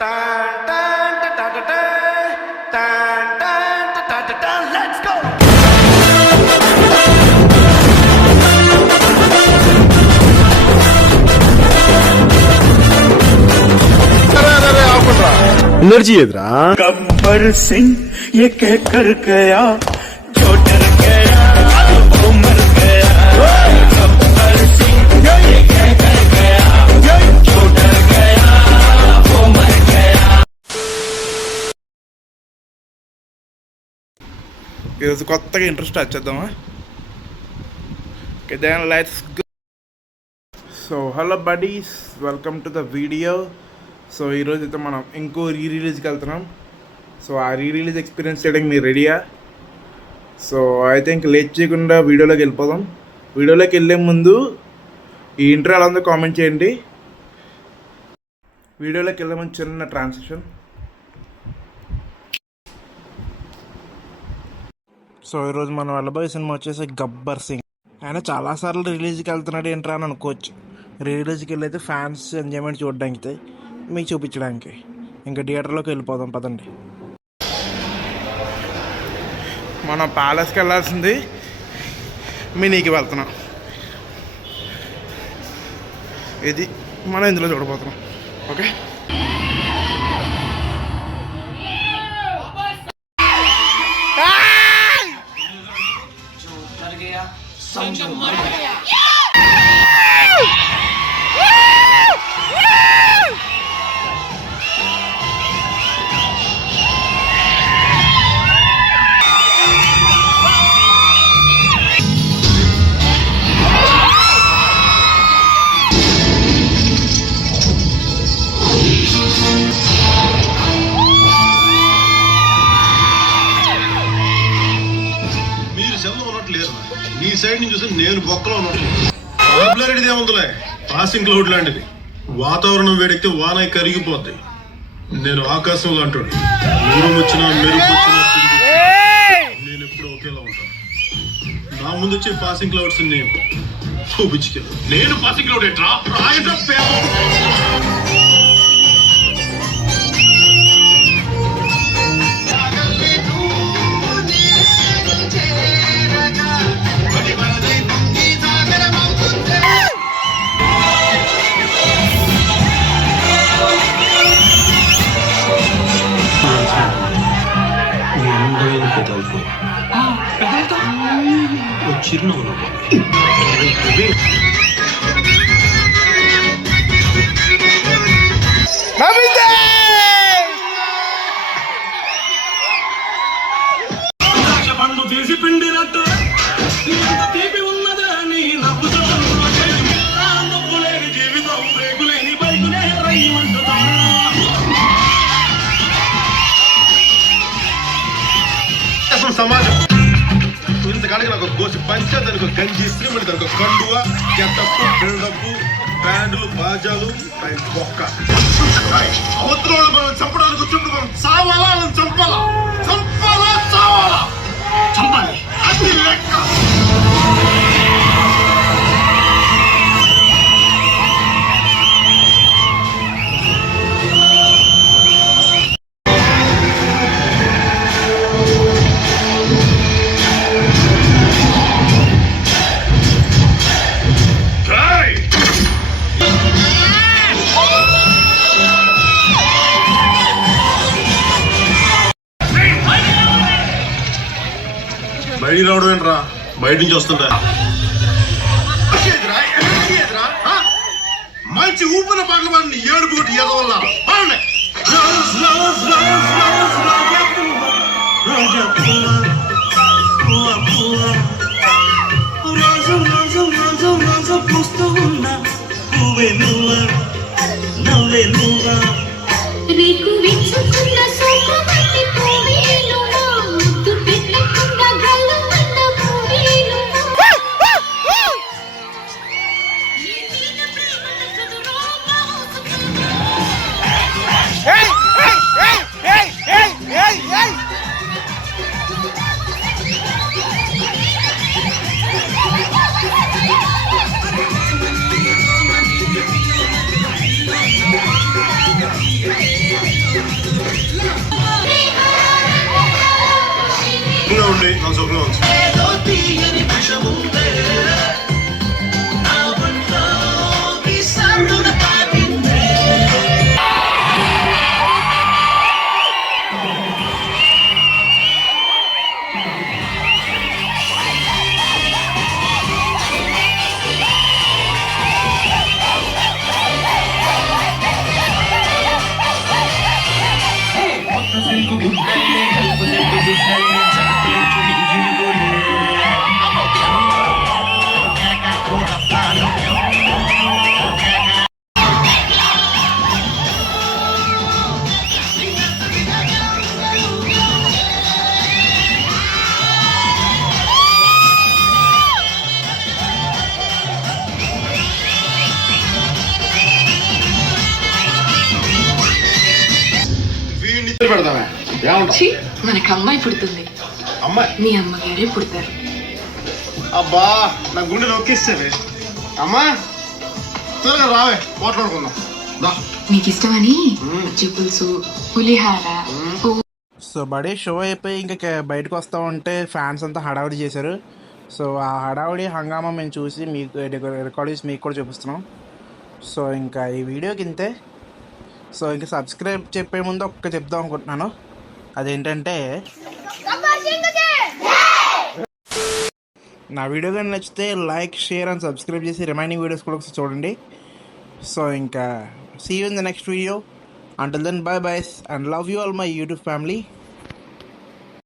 Let's go! Energy है गब्बर सिंह ये कह कर गया जो डर गया वो मर गया। गब्बर सिंह ये कह कर गया जो डर गया वो मर गया। ఈరోజు కొత్తగా ఇంట్రెస్ట్ వచ్చేద్దామా? Okay then let's go. So hello buddies, welcome to the video. So ఈరోజు అయితే మనం ఇంకో రిలీజ్కి వెళ్తున్నాం. సో ఆ రిలీజ్ ఎక్స్పీరియన్స్ చేయడానికి మీరు రెడీయా? సో అయితే ఇంక లేట్ చేయకుండా వీడియోలోకి వెళ్ళిపోదాం. వీడియోలోకి వెళ్ళే ముందు ఈ ఇంట్రో ఎలా ఉందో కామెంట్ చేయండి. వీడియోలోకి వెళ్ళే ముందు చిన్న ట్రాన్సాక్షన్. సో ఈరోజు మనం వెళ్ళబోయే సినిమా వచ్చేసి గబ్బర్ సింగ్. ఆయన చాలాసార్లు రిలీజ్కి వెళ్తున్నాడు ఏంట్రా అని అనుకోవచ్చు. రిలీజ్కి వెళ్ళి అయితే ఫ్యాన్స్ ఎంజాయ్మెంట్ చూడడానికి మీకు చూపించడానికి. ఇంకా థియేటర్లోకి వెళ్ళిపోదాం పదండి. మనం ప్యాలెస్కి వెళ్ళాల్సింది మినీకి వెళ్తున్నాం. ఇది మనం ఇందులో చూడబోతున్నాం. ఓకే నీ సైడ్ నుంచి చూసి నేను బొక్కలో ఉన్నట్లేదు. ఏముందిలే, పాసింగ్ క్లౌడ్ లాంటిది. వాతావరణం వేడెక్కితే వాన కరిగిపోద్ది. నేను ఆకాశంలో అంటాడు. దూరం వచ్చినా మెరుపు వచ్చినా నేను ఎప్పుడు ఒకేలా ఉంటాను. నా ముందు వచ్చే పాసింగ్ క్లౌడ్స్ నేను చూపించుకెళ్ళి నేను పాసింగ్ క్లౌడ్ ఏంట్రా? చిరునవ్వు పండు తీసి పిండి రట్టు తీపి ఉన్నదని నవ్వు లేని జీవితం బ్రేకు లేని బైకులే రయ్యమంటున్నా. సమాజం ఇంతకాడికి నాకు గోసి పంచాయతీ గంజి ఇస్త్రీ మళ్ళీ దానికి కండువ గెటప్పు బిల్డప్పు బ్యాండ్లు బాజాలు బొక్క అవతల మనం చంపడానికి వచ్చినప్పుడు మనం చావాలా వాళ్ళని చంపాలా? చంపాలా చావాలా? చంపాలి, అది లెక్క. బయటికి రావడం ఏంట్రా? బయట నుంచి వస్తుంటా మంచి ఊపిన పాటలు పాడండి. ఏడుపు కొట్టి ఏదో వల్ల పాడండి. సుఖంగా ఉండి నాకు సుఖంగా ఉంది. వీడిని పెడతామే ఏమంటా ఛీ, మనకు అమ్మాయి పుడుతుంది. అమ్మాయి? మీ అమ్మగారే పుడతారు. అబ్బా నా గుండె నొక్కిస్తేవే. అమ్మా త్వరగా రావే మాట్లాడుకుందాం. దా. మీకు ఇష్టమని పచ్చి పులుసు, పులిహార, సో బడే షో అయిపోయి ఇంకా బయటకు వస్తూ ఉంటే ఫ్యాన్స్ అంతా హడావుడి చేశారు. సో ఆ హడావుడి హంగామా మేము చూసి మీకు రికార్డ్ చేసి మీకు కూడా చూపిస్తున్నాం. సో ఇంకా ఈ వీడియోకి ఇంతే. సో ఇంకా సబ్స్క్రైబ్ చెప్పే ముందు ఒక్క చెప్దాం అనుకుంటున్నాను. అదేంటంటే నా వీడియో కానీ నచ్చితే లైక్, షేర్ అండ్ సబ్స్క్రైబ్ చేసి రిమైనింగ్ వీడియోస్ కూడా ఒకసారి చూడండి. సో ఇంకా see you in the next video. Until then, bye bye and love you all my YouTube family.